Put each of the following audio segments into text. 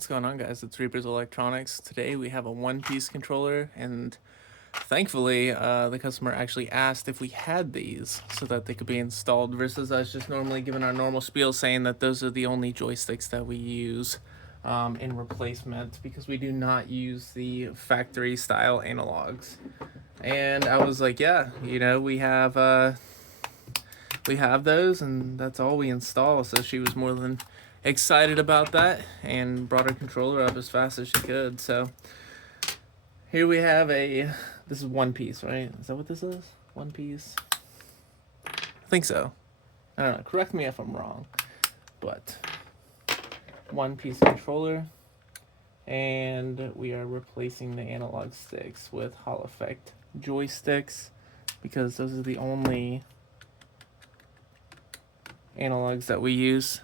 What's going on, guys? It's Reapers Electronics. Today we have a one-piece controller, and thankfully the customer actually asked if we had these so that they could be installed, versus us just normally giving our normal spiel saying that those are the only joysticks that we use in replacement, because we do not use the factory style analogs. And I was like, yeah, we have those, and that's all we install. So she was more than excited about that and brought her controller up as fast as she could. So here we have this is one piece, right? Is that what this is? One piece? I think so. I don't know. Correct me if I'm wrong. But one piece controller. And we are replacing the analog sticks with Hall Effect joysticks, because those are the only analogs that we use.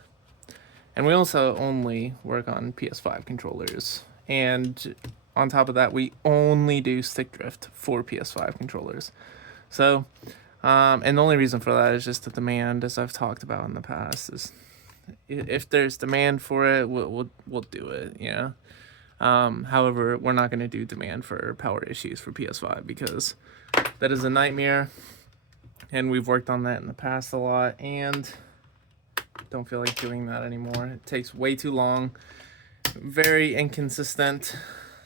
And we also only work on PS5 controllers. And on top of that, we only do stick drift for PS5 controllers. So, and the only reason for that is just the demand, as I've talked about in the past. Is if there's demand for it, we'll do it. However, we're not going to do demand for power issues for PS5, because that is a nightmare. And we've worked on that in the past a lot, and don't feel like doing that anymore. It takes way too long, very inconsistent.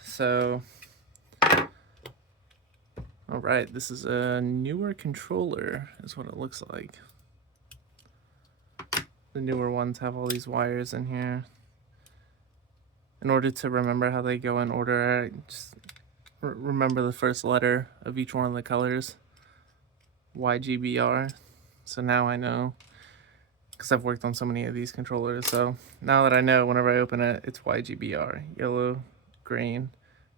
So all right, this is a newer controller is what it looks like. The newer ones have all these wires in here. In order to remember how they go in order, just remember the first letter of each one of the colors. YGBR. So now I know, because I've worked on so many of these controllers. So now that I know, whenever I open it, it's YGBR. Yellow, green,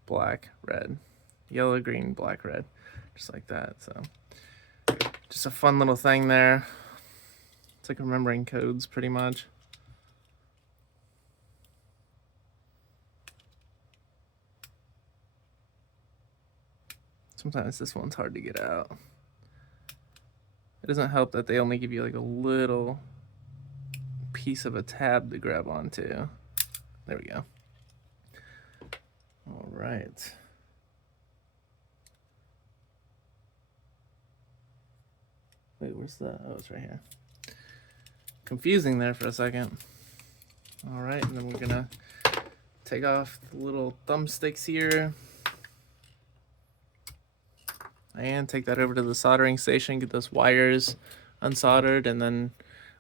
black, red. Yellow, green, black, red. Just like that. So just a fun little thing there. It's like remembering codes, pretty much. Sometimes this one's hard to get out. It doesn't help that they only give you like a little piece of a tab to grab onto. There we go. All right. Wait, where's that? Oh, it's right here. Confusing there for a second. All right, and then we're gonna take off the little thumbsticks here and take that over to the soldering station, get those wires unsoldered, and then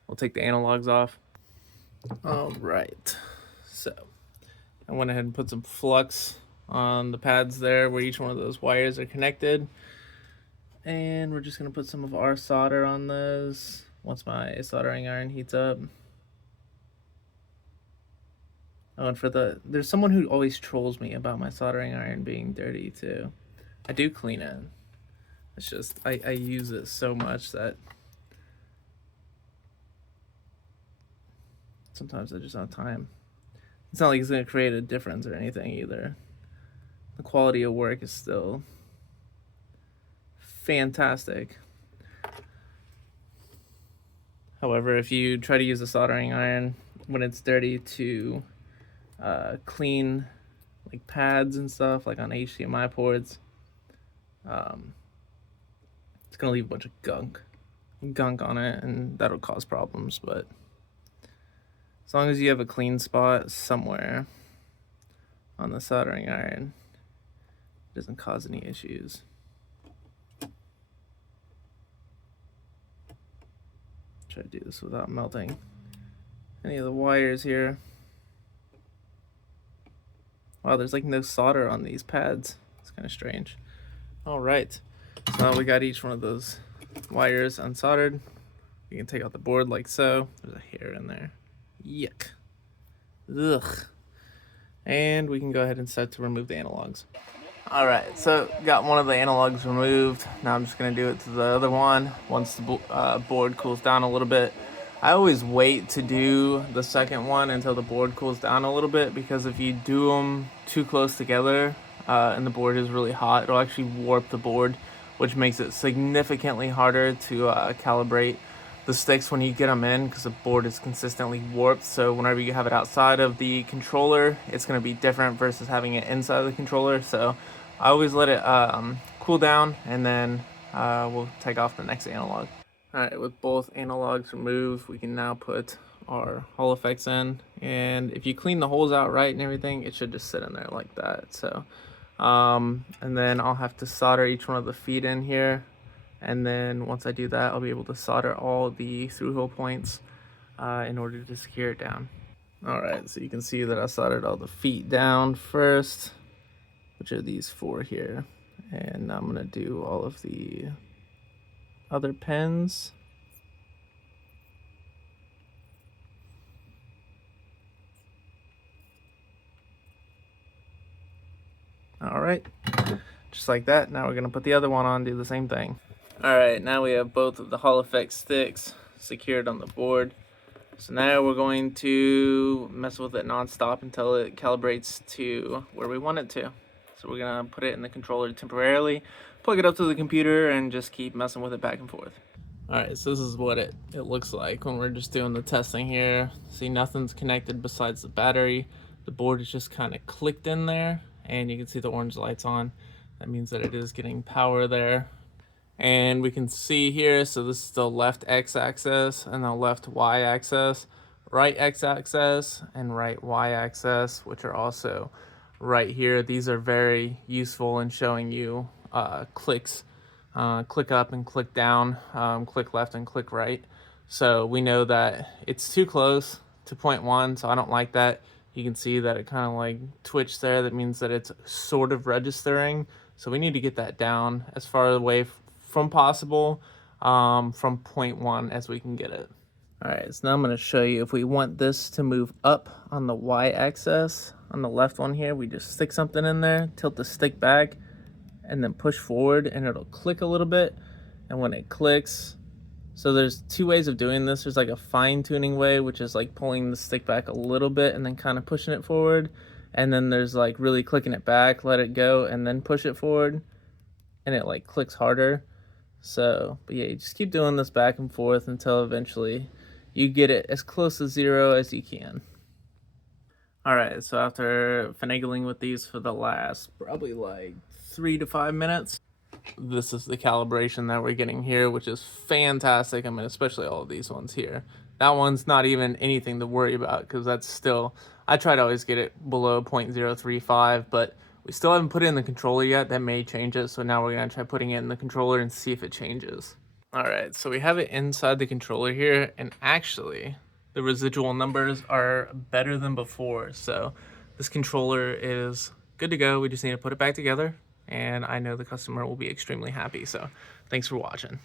we'll take the analogs off. All right, so I went ahead and put some flux on the pads there where each one of those wires are connected, and we're just going to put some of our solder on those once my soldering iron heats up. Oh, and there's someone who always trolls me about my soldering iron being dirty too. I do clean it. It's just I use it so much that sometimes I just don't have time. It's not like it's going to create a difference or anything either. The quality of work is still fantastic. However, if you try to use a soldering iron when it's dirty to clean like pads and stuff, like on HDMI ports, it's going to leave a bunch of gunk on it, and that'll cause problems. But as long as you have a clean spot somewhere on the soldering iron, it doesn't cause any issues. Try to do this without melting any of the wires here. Wow, there's like no solder on these pads. It's kind of strange. All right, so now we got each one of those wires unsoldered. You can take out the board like so. There's a hair in there. Yuck. Ugh. And we can go ahead and start to remove the analogs. All right, so got one of the analogs removed. Now I'm just gonna do it to the other one once the board cools down a little bit. I always wait to do the second one until the board cools down a little bit, because if you do them too close together and the board is really hot, it'll actually warp the board, which makes it significantly harder to calibrate the sticks when you get them in, because the board is consistently warped. So whenever you have it outside of the controller, it's going to be different versus having it inside of the controller. So I always let it cool down, and then we'll take off the next analog. Alright, with both analogs removed, we can now put our Hall effects in, and if you clean the holes out right and everything, it should just sit in there like that. So and then I'll have to solder each one of the feet in here, and then once I do that, I'll be able to solder all the through hole points in order to secure it down. Alright, so you can see that I soldered all the feet down first, which are these 4 here, and I'm going to do all of the other pins. All right, just like that. Now we're gonna put the other one on, do the same thing. All right, now we have both of the Hall effect sticks secured on the board. So now we're going to mess with it non-stop until it calibrates to where we want it to. So we're gonna put it in the controller temporarily, plug it up to the computer, and just keep messing with it back and forth. All right, so this is what it looks like when we're just doing the testing here. See, nothing's connected besides the battery. The board is just kind of clicked in there, and you can see the orange lights on. That means that it is getting power there. And we can see here, so this is the left x-axis and the left y-axis, right x-axis and right y-axis, which are also right here. These are very useful in showing you clicks. Click up and click down, click left and click right. So we know that it's too close to 0.1, so I don't like that. You can see that it kind of like twitched there. That means that it's sort of registering. So we need to get that down as far away from possible, from 0.1 as we can get it. All right, so now I'm going to show you if we want this to move up on the y-axis. On the left one here, we just stick something in there, tilt the stick back, and then push forward, and it'll click a little bit. And when it clicks, so there's 2 ways of doing this. There's like a fine-tuning way, which is like pulling the stick back a little bit and then kind of pushing it forward. And then there's like really clicking it back, let it go, and then push it forward, and it like clicks harder. So, but yeah, you just keep doing this back and forth until eventually you get it as close to 0 as you can. All right, so after finagling with these for the last probably like 3 to 5 minutes, this is the calibration that we're getting here, which is fantastic. I mean, especially all of these ones here. That one's not even anything to worry about, because that's still, I try to always get it below 0.035, but we still haven't put it in the controller yet. That may change it, so now we're gonna try putting it in the controller and see if it changes. All right, so we have it inside the controller here, and actually the residual numbers are better than before. So this controller is good to go. We just need to put it back together, and I know the customer will be extremely happy. So thanks for watching.